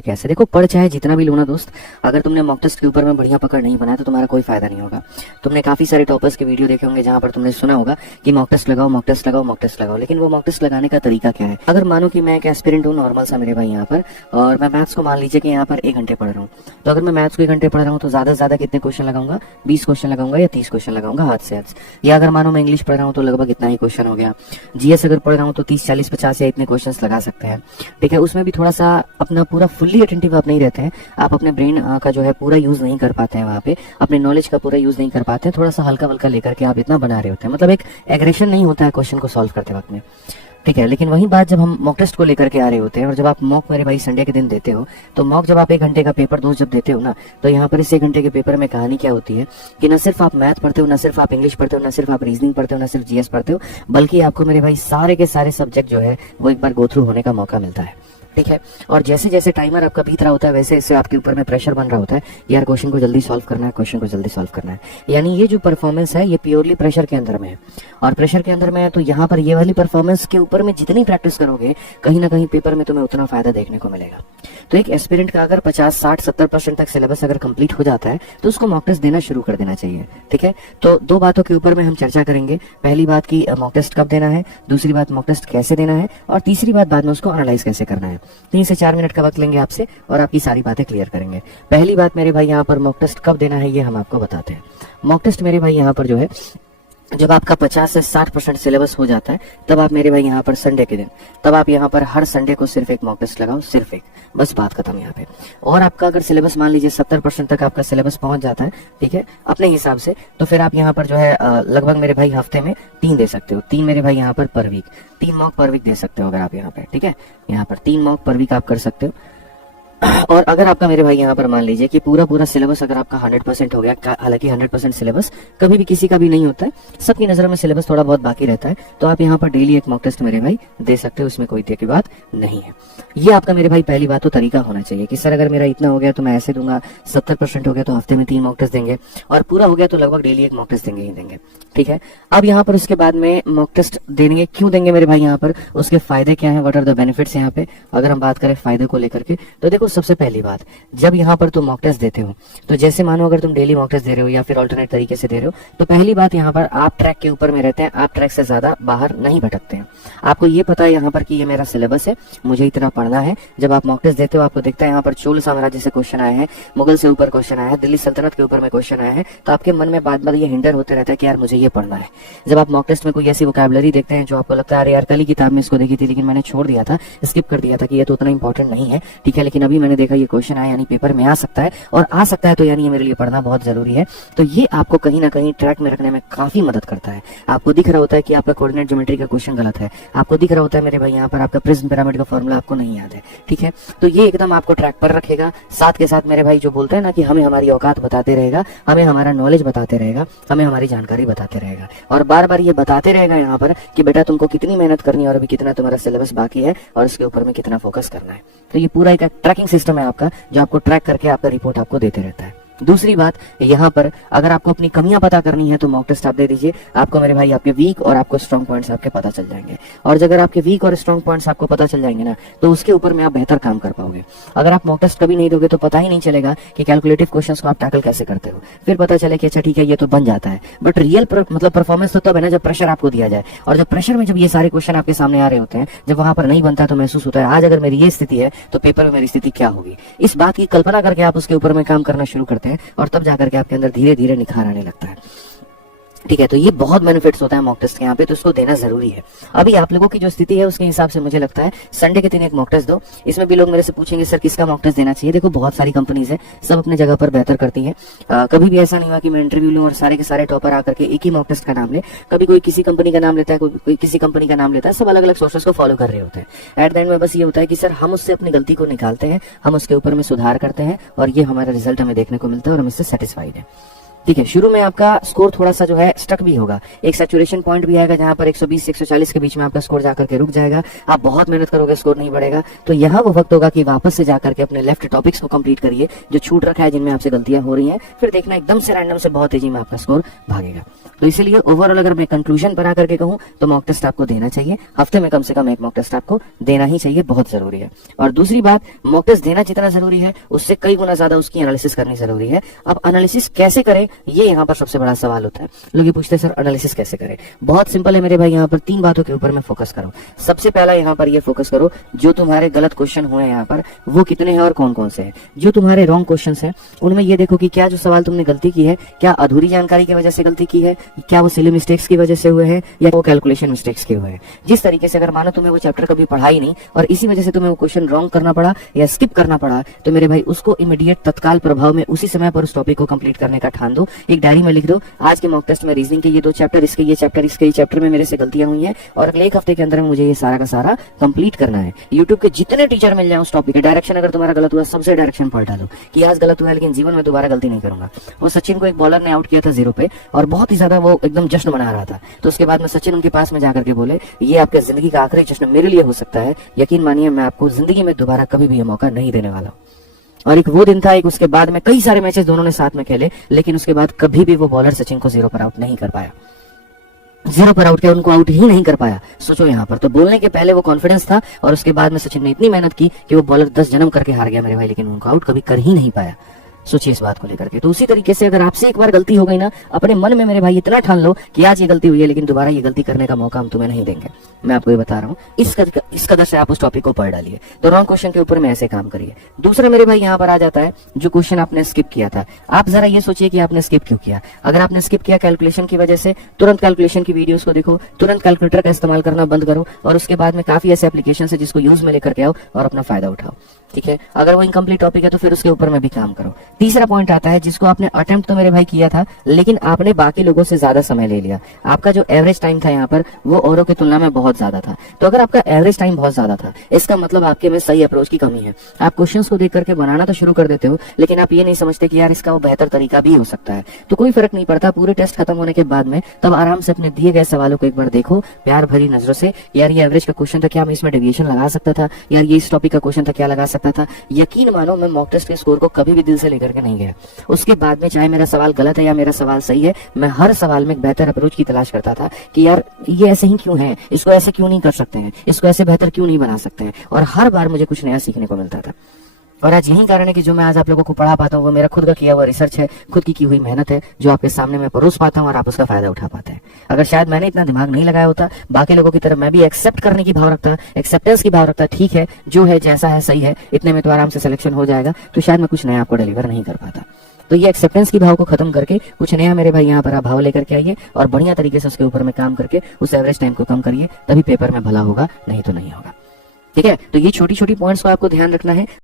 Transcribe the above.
कैसे देखो, पढ़ चाहे जितना भी लो ना दोस्त, अगर तुमने मॉक टेस्ट के ऊपर में बढ़िया पकड़ नहीं बनाया तो तुम्हारा कोई फायदा नहीं होगा। तुमने काफी सारे टॉपर्स के वीडियो देखे होंगे जहां पर तुमने सुना होगा कि मॉक टेस्ट लगाओ, मॉक टेस्ट लगाओ, मॉक टेस्ट लगाओ, लेकिन वो मॉक टेस्ट लगाने का तरीका क्या है। अगर मानो कि मैं एक एस्पिरेंट हूँ नॉर्मल सा मेरे भाई यहाँ पर, और मैं मैथ्स को मान लीजिए कि यहाँ पर 1 घंटे पढ़ रहा हूँ, तो अगर मैं मैथ्स को 1 घंटे पढ़ रहा हूँ तो ज्यादा से ज्यादा कितने क्वेश्चन लगाऊंगा, 20 क्वेश्चन लगाऊंगा या 30 क्वेश्चन लगाऊंगा हाथ से हाथ। या अगर मानो मैं इंग्लिश पढ़ रहा हूँ तो लगभग इतना ही क्वेश्चन हो गया। जीएस अगर पढ़ रहा हूँ तो 30, 40, 50 या इतने क्वेश्चन लगा सकते हैं। ठीक है, उसमें भी थोड़ा सा अपना पूरा फुल्ली अटेंटिव आप नहीं रहते हैं, आप अपने ब्रेन का जो है पूरा यूज नहीं कर पाते हैं, वहाँ पे अपने नॉलेज का पूरा यूज नहीं कर पाते हैं, थोड़ा सा हल्का हल्का लेकर के आप इतना बना रहे होते हैं, मतलब एक एग्रेशन नहीं होता है क्वेश्चन को सॉल्व करते वक्त में। ठीक है, लेकिन वही बात जब हम मॉक टेस्ट को लेकर के आ रहे होते हैं, और जब आप मॉक मेरे भाई संडे के दिन देते हो, तो मॉक जब आप 1 घंटे का पेपर दोस्त जब देते हो ना, तो यहाँ पर इस 1 घंटे के पेपर में कहानी क्या होती है कि न सिर्फ आप मैथ पढ़ते हो, न सिर्फ आप इंग्लिश पढ़ते हो, न सिर्फ आप रीजनिंग पढ़ते हो, न सिर्फ जीएस पढ़ते हो, बल्कि आपको मेरे भाई सारे के सारे सब्जेक्ट जो है वो एक बार गो थ्रू होने का मौका मिलता है। ठीक है, और जैसे जैसे टाइमर आपका बीत रहा होता है वैसे वैसे आपके ऊपर में प्रेशर बन रहा होता है, यार क्वेश्चन को जल्दी सॉल्व करना है, क्वेश्चन को जल्दी सॉल्व करना है। यानी ये जो परफॉर्मेंस है ये प्योरली प्रेशर के अंदर में है, और प्रेशर के अंदर में है तो यहाँ पर ये वाली परफॉर्मेंस के ऊपर में जितनी प्रैक्टिस करोगे कहीं ना कहीं पेपर में तुम्हें उतना फायदा देखने को मिलेगा। तो एक एस्पिरेंट का अगर 50, 60, 70% तक सिलेबस अगर कंप्लीट हो जाता है तो उसको मॉक टेस्ट देना शुरू कर देना चाहिए। ठीक है, तो 2 बातों के ऊपर में हम चर्चा करेंगे। पहली बात की मॉक टेस्ट कब देना है, दूसरी बात मॉक टेस्ट कैसे देना है, और तीसरी बात बाद में उसको एनालाइज कैसे करना है। 3 से 4 मिनट का वक्त लेंगे आपसे और आपकी सारी बातें क्लियर करेंगे। पहली बात मेरे भाई यहाँ पर मॉक टेस्ट कब देना है ये हम आपको बताते हैं। मॉक टेस्ट मेरे भाई यहाँ पर जो है जब आपका 50 से 60% सिलेबस हो जाता है तब आप मेरे भाई यहाँ पर संडे के दिन, तब आप यहाँ पर हर संडे को सिर्फ एक मॉक टेस्ट लगाओ, सिर्फ एक, बस बात खत्म यहाँ पे। और आपका अगर सिलेबस मान लीजिए 70% तक आपका सिलेबस पहुंच जाता है, ठीक है, अपने हिसाब से, तो फिर आप यहाँ पर जो है लगभग मेरे भाई हफ्ते में 3 दे सकते हो, 3 मेरे भाई यहाँ पर per week, 3 mock per week दे सकते हो अगर आप यहाँ पे। ठीक है, यहाँ पर 3 मॉक पर वीक आप कर सकते हो। और अगर आपका मेरे भाई यहाँ पर मान लीजिए कि पूरा सिलेबस अगर आपका 100% हो गया, हालांकि 100% सिलेबस कभी भी किसी का भी नहीं होता है, सबकी नजरों में सिलेबस थोड़ा बहुत बाकी रहता है, तो आप यहाँ पर डेली एक मॉक टेस्ट मेरे भाई दे सकते हो, इसमें कोई की बात नहीं है। ये आपका मेरे भाई पहली बात तो तरीका होना चाहिए कि सर अगर मेरा इतना हो गया तो मैं ऐसे दूंगा, 70% हो गया तो हफ्ते में 3 मॉक टेस्ट देंगे, और पूरा हो गया तो लगभग डेली एक मॉक टेस्ट देंगे ही देंगे। ठीक है, अब यहाँ पर उसके बाद में मॉक टेस्ट देंगे, क्यों देंगे मेरे भाई यहाँ पर, उसके फायदे क्या है, व्हाट आर द बेनिफिट्स यहाँ पे। अगर हम बात करें फायदे को लेकर के, तो देखो सबसे पहली बात, जब यहाँ पर तुम मॉक टेस्ट देते हो तो जैसे मानो अगर तुम डेली मॉक टेस्ट दे रहे हो या फिर ऑल्टरनेट तरीके से दे रहे हो, तो पहली बात यहाँ पर आप ट्रैक के ऊपर में रहते हैं, आप ट्रैक से ज्यादा बाहर नहीं भटकते हैं। आपको ये पता है यहाँ पर कि ये मेरा सिलेबस है, मुझे इतना पढ़ना है। जब आप मॉक टेस्ट देते हो आपको दिखता है यहाँ पर चोल साम्राज्य से क्वेश्चन आए हैं, मुगल से ऊपर क्वेश्चन आया है, दिल्ली सल्तनत के ऊपर में क्वेश्चन आया है, तो आपके मन में बात बात ये हिंडर होते रहता है कि यार मुझे ये पढ़ना है। जब आप मॉक टेस्ट में कोई ऐसी वोकैबुलरी देखते हैं जो आपको लगता है अरे यार कल ही किताब में इसको देखी थी लेकिन मैंने छोड़ दिया था, स्किप कर दिया था कि ये तो उतना इंपॉर्टेंट नहीं है, ठीक है, लेकिन अभी मैंने देखा ये क्वेश्चन आया, यानी पेपर में आ सकता है, और आ सकता है तो यानी ये मेरे लिए पढ़ना बहुत जरूरी है, तो ये आपको कहीं ना कहीं ट्रैक में रखने में काफी मदद करता है। आपको दिख रहा होता है कि आपका कोऑर्डिनेट ज्योमेट्री का क्वेश्चन गलत है, आपको दिख रहा होता है मेरे भाई यहाँ पर आपका प्रिज्म पिरामिड का फॉर्मूला आपको नहीं याद है, ठीक है, तो ये एकदम आपको ट्रैक पर रखेगा। साथ के साथ मेरे भाई जो बोलते हैं ना कि हमें हमारी औकात बताते रहेगा, हमें हमारा नॉलेज बताते रहेगा, हमें हमारी जानकारी बताते रहेगा, और बार बार ये बताते रहेगा यहाँ पर कि बेटा तुमको कितनी मेहनत करनी है और अभी कितना तुम्हारा सिलेबस बाकी है और इसके ऊपर में कितना फोकस करना है। तो ये पूरा एक ट्रैकिंग सिस्टम है आपका जो आपको ट्रैक करके आपका रिपोर्ट आपको देते रहता है। दूसरी बात यहाँ पर अगर आपको अपनी कमियां पता करनी है तो मॉक टेस्ट आप दे दीजिए, आपको मेरे भाई आपके वीक और आपको स्ट्रॉन्ग पॉइंट्स आपके पता चल जाएंगे, और अगर आपके वीक और स्ट्रॉन्ग पॉइंट्स आपको पता चल जाएंगे ना तो उसके ऊपर में आप बेहतर काम कर पाओगे। अगर आप मॉक टेस्ट कभी नहीं दोगे तो पता ही नहीं चलेगा कि कैलकुलेटिव क्वेश्चंस को आप टैकल कैसे करते हो, फिर पता चले कि अच्छा ठीक है ये तो बन जाता है, बट रियल मतलब परफॉर्मेंस तो तब है ना जब प्रेशर आपको दिया जाए, और जब प्रेशर में जब ये सारे क्वेश्चन आपके सामने आ रहे होते हैं, जब वहां पर नहीं बनता है तो महसूस होता है आज अगर मेरी ये स्थिति है तो पेपर में मेरी स्थिति क्या होगी। इस बात की कल्पना करके आप उसके ऊपर में काम करना शुरू करते हैं और तब जाकर के आपके अंदर धीरे धीरे निखार आने लगता है। ठीक है, तो ये बहुत बेनिफिट्स होता है मॉक टेस्ट के यहाँ पे, तो उसको देना जरूरी है। अभी आप लोगों की जो स्थिति है उसके हिसाब से मुझे लगता है संडे के दिन एक मॉक टेस्ट दो। इसमें भी लोग मेरे से पूछेंगे सर किसका मॉक टेस्ट देना चाहिए। देखो बहुत सारी कंपनीज है, सब अपने जगह पर बेहतर करती है। कभी भी ऐसा नहीं हुआ कि मैं इंटरव्यू लूं और सारे के सारे टॉपर आकर के एक ही मॉक टेस्ट का नाम ले, कभी कोई किसी कंपनी का नाम लेता है, कोई किसी कंपनी का नाम लेता है, सब अलग अलग सोर्सेस को फॉलो कर रहे होते हैं। एट द एंड में बस ये होता है कि सर हम उससे अपनी गलती को निकालते हैं, हम उसके ऊपर में सुधार करते हैं और ये हमारा रिजल्ट हमें देखने को मिलता है और हम इससे सेटिस्फाइड है। ठीक है, शुरू में आपका स्कोर थोड़ा सा जो है स्टक भी होगा, एक सैचुरेशन पॉइंट भी आएगा जहां पर 120 से 140 के बीच में आपका स्कोर जाकर के रुक जाएगा, आप बहुत मेहनत करोगे, स्कोर नहीं बढ़ेगा। तो यहाँ वो वक्त होगा कि वापस से जाकर के अपने लेफ्ट टॉपिक्स को कंप्लीट करिए जो छूट रखा है, जिनमें आपसे गलतियां हो रही हैं, फिर देखना एकदम से रैंडम से बहुत तेजी में आपका स्कोर भागेगा। तो इसीलिए ओवरऑल अगर मैं कंक्लूजन पर आकर के कहूं तो मॉक टेस्ट आपको देना चाहिए, हफ्ते में कम से कम एक मॉक टेस्ट आपको देना ही चाहिए, बहुत जरूरी है। और दूसरी बात, मॉक टेस्ट देना जितना जरूरी है उससे कई गुना ज्यादा उसकी एनालिसिस करनी जरूरी है। अब एनालिसिस कैसे करें, ये यहाँ पर सबसे बड़ा सवाल होता है। लोग ये पूछते हैं सर एनालिसिस कैसे करें। बहुत सिंपल है मेरे भाई, यहाँ पर 3 बातों के ऊपर में फोकस करो। सबसे पहला यहाँ पर ये फोकस करो, जो तुम्हारे गलत क्वेश्चन हुए यहाँ पर वो कितने हैं और कौन कौन से हैं। जो तुम्हारे रॉन्ग क्वेश्चन हैं उनमें ये देखो कि क्या जो सवाल तुमने गलती की है, क्या अधूरी जानकारी की वजह से गलती की है, क्या वो सिली मिस्टेक्स की वजह से हुए हैं, या वो कैलकुलेशन मिस्टेक्स के हुए हैं। जिस तरीके से अगर मानो तुम्हें वो चैप्टर कभी पढ़ा ही नहीं और इसी वजह से तुम्हें वो क्वेश्चन रॉन्ग करना पड़ा या स्किप करना पड़ा, तो मेरे भाई उसको इमीडिएट तत्काल प्रभाव में उसी समय पर उस टॉपिक को कंप्लीट करने का ठान दो। एक डायरी में लिख दो, आज के मॉक टेस्ट में रीजनिंग के ये 2 चैप्टर, इसके ये चैप्टर, इसके ये चैप्टर में मेरे से गलतियां हुई हैं और अगले 1 हफ्ते के अंदर में मुझे ये सारा का सारा कंप्लीट करना है। यूट्यूब के जितने टीचर मिल जाए उस टॉपिक के डायरेक्शन अगर तुम्हारा गलत हुआ, सबसे डायरेक्शन पढ़ डालो कि आज गलत हुआ है लेकिन जीवन में दोबारा गलती नहीं करूंगा। वो सचिन को एक बॉलर ने आउट किया था 0 पे और बहुत ही ज्यादा वो एकदम जश्न मना रहा था, तो उसके बाद में सचिन उनके पास में जाकर के बोले, ये आपके जिंदगी का आखिरी जश्न मेरे लिए हो सकता है, यकीन मानिए मैं आपको जिंदगी में दोबारा कभी भी ये मौका नहीं देने वाला। और एक वो दिन था, एक उसके बाद में कई सारे मैचेस दोनों ने साथ में खेले, लेकिन उसके बाद कभी भी वो बॉलर सचिन को 0 पर आउट नहीं कर पाया। 0 पर आउट किया, उनको आउट ही नहीं कर पाया। सोचो यहाँ पर तो बोलने के पहले वो कॉन्फिडेंस था और उसके बाद में सचिन ने इतनी मेहनत की कि वो बॉलर 10 जन्म करके हार गया मेरे भाई, लेकिन उनको आउट कभी कर ही नहीं पाया। सोचिए इस बात को लेकर के। तो उसी तरीके से अगर आपसे एक बार गलती हो गई ना, अपने मन में मेरे भाई इतना ठान लो कि आज ये गलती हुई है लेकिन दोबारा ये गलती करने का मौका हम तुम्हें नहीं देंगे। मैं आपको ये बता रहा हूँ, इस कदर से आप उस टॉपिक को पढ़ डालिए। तो रॉन्ग क्वेश्चन के ऊपर में ऐसे काम करिए। दूसरा मेरे भाई यहाँ पर आ जाता है जो क्वेश्चन आपने स्किप किया था। आप जरा ये सोचिए कि आपने स्किप क्यों किया। अगर आपने स्किप किया कैलकुलेशन की वजह से, तुरंत कैलकुलेशन की वीडियोस को देखो, तुरंत कैलकुलेटर का इस्तेमाल करना बंद करो और उसके बाद में काफी ऐसे एप्लीकेशन है जिसको यूज में लेकर के आओ और अपना फायदा उठाओ। ठीक है, अगर वो इनकम्प्लीट टॉपिक है तो फिर उसके ऊपर में भी काम करो। तीसरा पॉइंट आता है जिसको आपने अटेम्प्ट तो मेरे भाई किया था लेकिन आपने बाकी लोगों से ज्यादा समय ले लिया। आपका जो एवरेज टाइम था यहाँ पर वो औरों की तुलना में बहुत ज्यादा था। तो अगर आपका एवरेज टाइम बहुत ज्यादा था, इसका मतलब आपके में सही अप्रोच की कमी है। आप क्वेश्चंस को देख करके बनाना तो शुरू कर देते हो लेकिन आप ये नहीं समझते कि यार इसका वो बेहतर तरीका भी हो सकता है। तो कोई फर्क नहीं पड़ता, पूरे टेस्ट खत्म होने के बाद में तब आराम से अपने दिए गए सवालों को एक बार देखो प्यार भरी नजरों से, यार ये एवरेज का क्वेश्चन था, क्या मैं इसमें डेविएशन लगा सकता था, यार ये इस टॉपिक का क्वेश्चन था, क्या लगा सकता था। यकीन मानो मैं मॉक टेस्ट के स्कोर को कभी भी दिल से लेकर के नहीं गया। उसके बाद में चाहे मेरा सवाल गलत है या मेरा सवाल सही है, मैं हर सवाल में एक बेहतर अप्रोच की तलाश करता था कि यार ये ऐसे ही क्यों है, इसको ऐसे क्यों नहीं कर सकते हैं, इसको ऐसे बेहतर क्यों नहीं बना सकते हैं। और हर बार मुझे कुछ नया सीखने को मिलता था। और आज यही कारण है कि जो मैं आज आप लोगों को पढ़ा पाता हूँ वो मेरा खुद का किया हुआ रिसर्च है, खुद की हुई मेहनत है, जो आपके सामने मैं परोस पाता हूँ और आप उसका फायदा उठा पाते हैं। अगर शायद मैंने इतना दिमाग नहीं लगाया होता, बाकी लोगों की तरह मैं भी एक्सेप्ट करने की भाव रखता, एक्सेप्टेंस की भाव रखता, ठीक है जो है जैसा है सही है, इतने में तो आराम से सिलेक्शन हो जाएगा, तो शायद मैं कुछ नया आपको डिलीवर नहीं कर पाता। तो ये एक्सेप्टेंस की भाव को खत्म करके कुछ नया मेरे भाई यहाँ पर आप भाव लेकर के आइए और बढ़िया तरीके से उसके ऊपर में काम करके उस एवरेज टाइम को कम करिए, तभी पेपर में भला होगा, नहीं तो नहीं होगा। ठीक है, तो ये छोटी छोटी पॉइंट्स को आपको ध्यान रखना है।